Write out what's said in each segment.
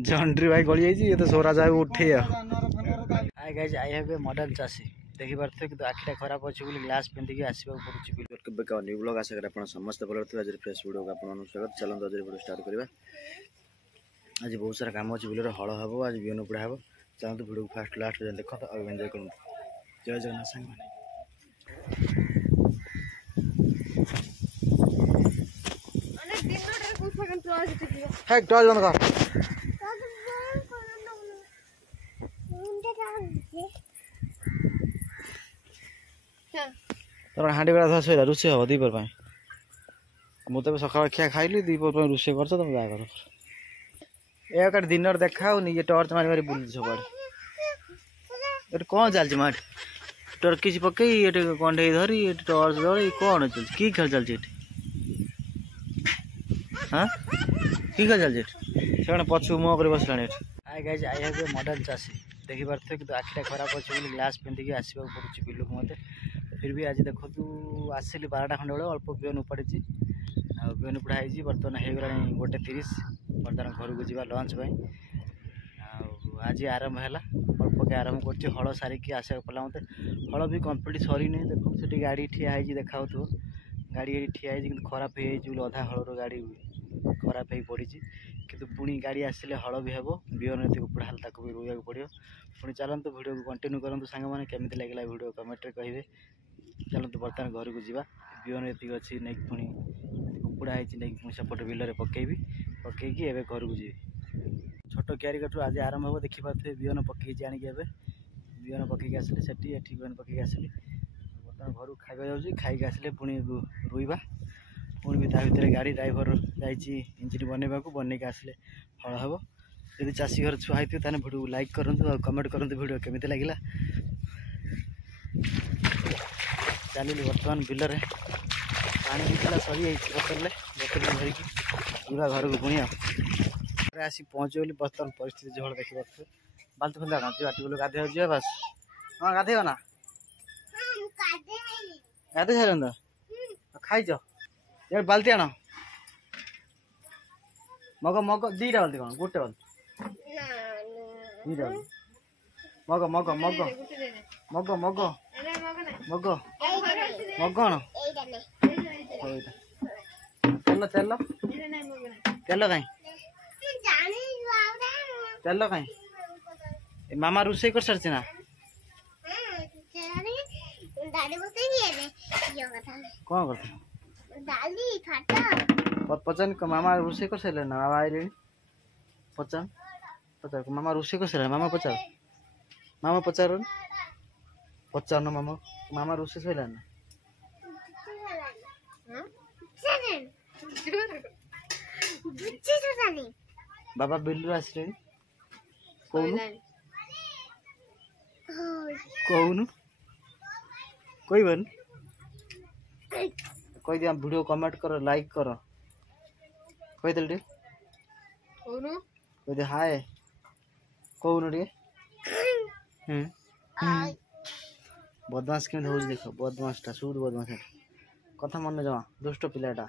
जंड्री भाई गली जाइए ये तो सोरा जाए उठे hi guys I have a model चासी देखि पारे कि आखिटा खराब अच्छे बोली ग्लास पिंधिकी आसवा पड़े न्यू ब्लॉग आशा करें समस्त भल आज फ्रेश वीडियो को आप स्वागत चलते आज वीडियो स्टार्ट करवा। आज बहुत सारा काम अच्छे बिलर हल हम आज बिहन उड़ा हम चलते वीडियो को फास्ट लास्ट देख और एंजय कर। जय जगन्नाथ सांग तर हाँडी बेला धर सर रोषे हम दीपर मुझे सका खिया खाइली दीपर रोषे कर तुम जा कर एक दिन देखा निजे टर्च मारी मारी बुल सब ये कौन चलती मार टर्किश पकई कंडे धरी टर्च धरी कौन चल कि खेल चलती हाँ कि खेल चलती से पछू मुह कर बसला hi guys I have a model चासी देखि पारे कि आखिटा खराब अच्छे बोली ग्लास पिंधिकी आसवा पड़े बिलू को मत फिर भी आज देखो आसिली 12टा खंडे बेले अल्प बिहन उपाड़ी बिहन उपाड़ी बर्तमान हो गला 1:30 बर्तमान घर को जावा लंच आज आरंभ है अल्प के आरंभ कर हल सारिकी आसा पड़ा मत हल भी कम्प्लीट सरी देखो से गाड़ी ठिया देखा गाड़ी ठिया खराब हो अधा हलर गाड़ी खराब हो पड़ी किंतु पुणी गाड़ी आसिले हल भी हे बिहन ये उपड़ा हेल्ला ताक भी रोक पड़ो पुणी चलते वीडियो को कंटिन्यू करूँ सांग मैंने केमी लगे वीडियो कमेंट कहे। चलते बर्तमान घर को जावा बिहन ये अच्छी नहीं पुणी उपड़ा नहीं सेपट बिलर पकईबी पकईकी एवं घर को जी छोट क्यारिकटू आज आरंभ हम देखिपे बिहन पकई आणिक बिहन पकईकी आसली से बिहन पकईकी आसली बर्तमान घर खाଇବା जाऊँगी खाई आसले पुणी रोईबा पुणी भी भर गाड़ी ड्राइवर इंजिन बनवा बनईक आसले फल हम यदि चाषी घर छुआ होती है वीडियो लाइक करूँ और कमेंट करूँ वीडियो केमी लगे। चलिए बर्तमान बिलर पानी बीतला सरी बोतल बोतल धरिकी जा घर को पुणी आसी पहुँचे बोली बर्तमान परिस्थिति जो देखी पारे बाल्टी फुल बाटी बोलो गाधे जा बस हाँ गाधे ना गाधे सारे खाईच ये बाल्टी आण मग मग दीटा बाल्टी कौन गोटे बाल्टी मग मग मग मग मग मग मग कौन तेल तेल तेल कहीं तेल कहीं मामा रोषे कर सारी ना कौन कर पचान मामा रोषे कर सारे ना मामा आए पचान पचार मामा रोषे कर सारे मामा पचार पचार ना मामा मामा रोषे सारे ना बाबा बिल्लू आसले कौन कौन कोई बन कह दिया वीडियो कमेंट करो लाइक करो कही दे कह दे हाय कौन टे बदमाश केमी हो देख बदमाशटा सुद बदमाश कथा मन जमा दुष्ट पिलाटा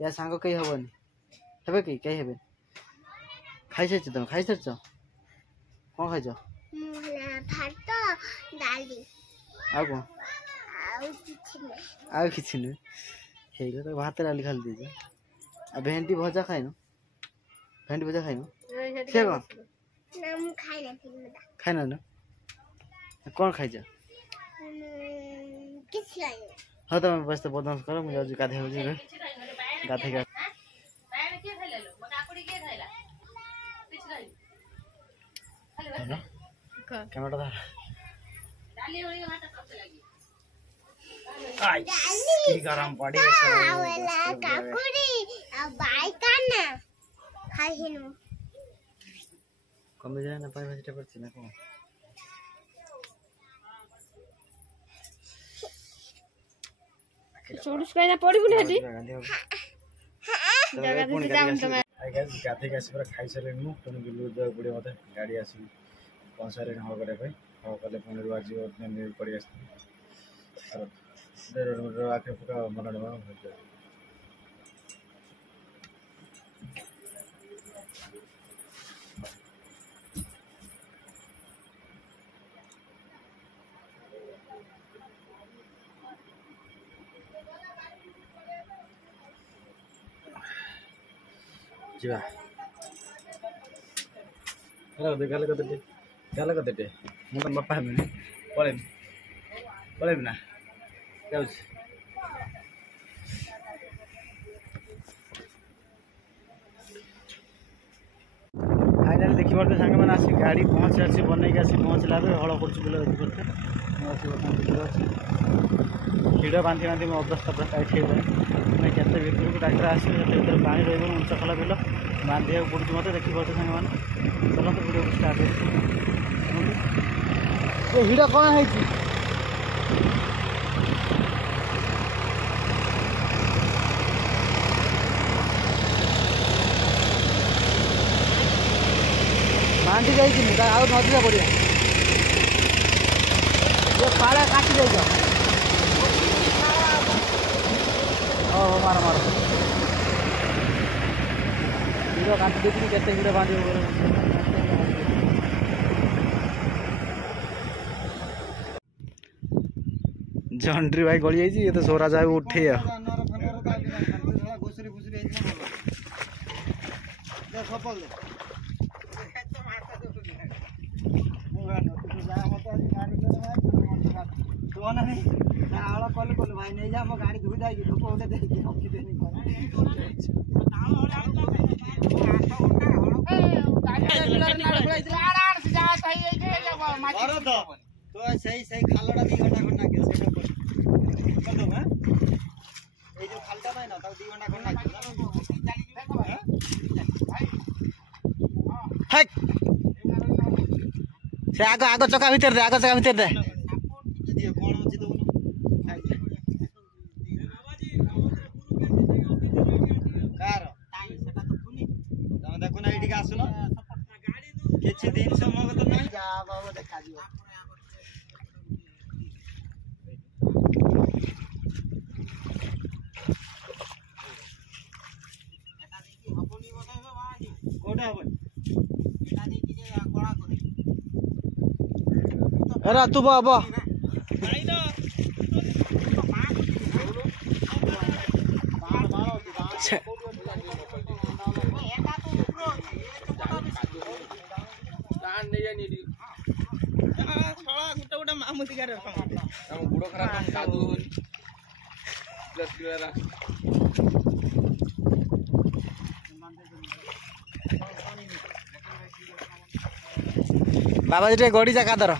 या सांग कई हेनी हे कि कई हे खाई सारी तुम खाई सारी कौन खाई कौन आउ कि नुह भात डाली खाली दीजिए आ भेंडी भजा खाइन भेंडी भजा खाइन से कौन खाइन ना कौन खाई हाँ तुम बस तो बदमाश कर मुझे गाधे हो गाधे कैमरा गरम पड़ी कमी जाए ना पाई भाजी पड़ती ना कौन चोड़ुस का ना पड़ी बुले हटी गाधे आस खाई सारे पुणी बिलू जा पड़े मत गाड़ी आस पहुँचा हल करने हल कले पुणी आज पड़ी आखे फुका मन ଯିବା ଗାଲ କଦେଟେ ମୁଁ ତମ ବାପା ହେବିନି ପଳେଇବି ନା ଯାଉଛି फाइनाली देखिपे सांग आस गाड़ी पहुँची आसी बनईक आसी पहुँचला हल कर देखिपे हिड़ बांधि बांधि मैं अवस्था पूरा टाइट हो गई केते भर को डाक्टर आस पानी रही उंच खला बिल बांधा पड़ू मत देखिपे सांग चलते वीडियो स्टार्ट हो हिड़ कौन है बांधी जाइए नदीरा बढ़िया ये पाड़ा काटी जाइए मार मार हिड़ काटी देखिए केते हिड़ बांध झंड्री भाई गली जाइए ये तो सोरा जाए उठे भाई नहीं जा गाड़ी धुई जाएगी सही सही खालटा 2 घंटा खंड नागियो सेटा कर दो हां ए जो खालटा नहीं ना 2 घंटा खंड नागियो हेक से आगो चका भीतर दे आगो चका भीतर दे दियो कोन अछि दो कार टाइम सेटा तो खुनी तमे देखो ना एठी आसु ना किछि दिन समय तो नहीं जा बाबू देखा दियो अरे तू बाबा बाबा जी गड़ी जा कादर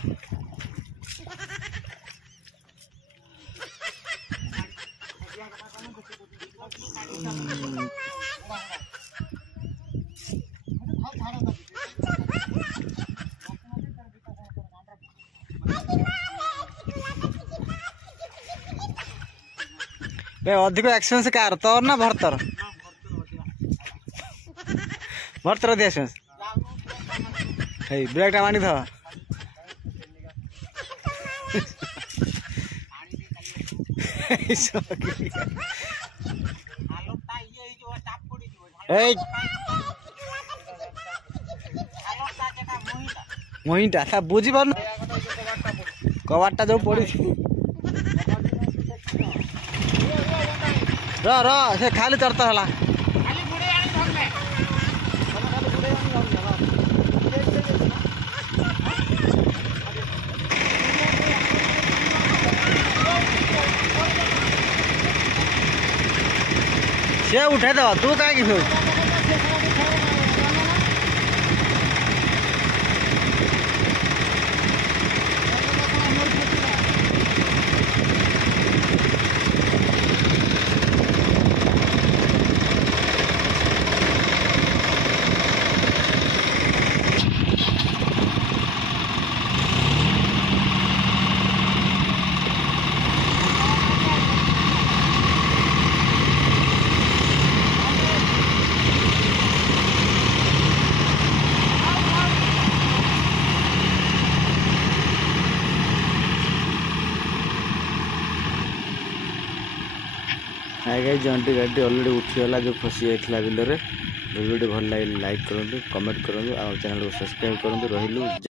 अधिक एक्सपेरियंस कार तोर ना भरतर भरतर अधिक एक्सपेरियंस ब्रेक टा मानी था मोहिटा था बुझी पार कबाटा जो पड़ी से खाली चरता हला से उठे दो तू कहीं फिर गई जंटी गाड़ी ऑलरेडी उठीगला जो फसी जाता बिल वीडियो भल लगे लाइक करूँ कमेंट करूँ और चैनल को सब्सक्राइब करूँ रही।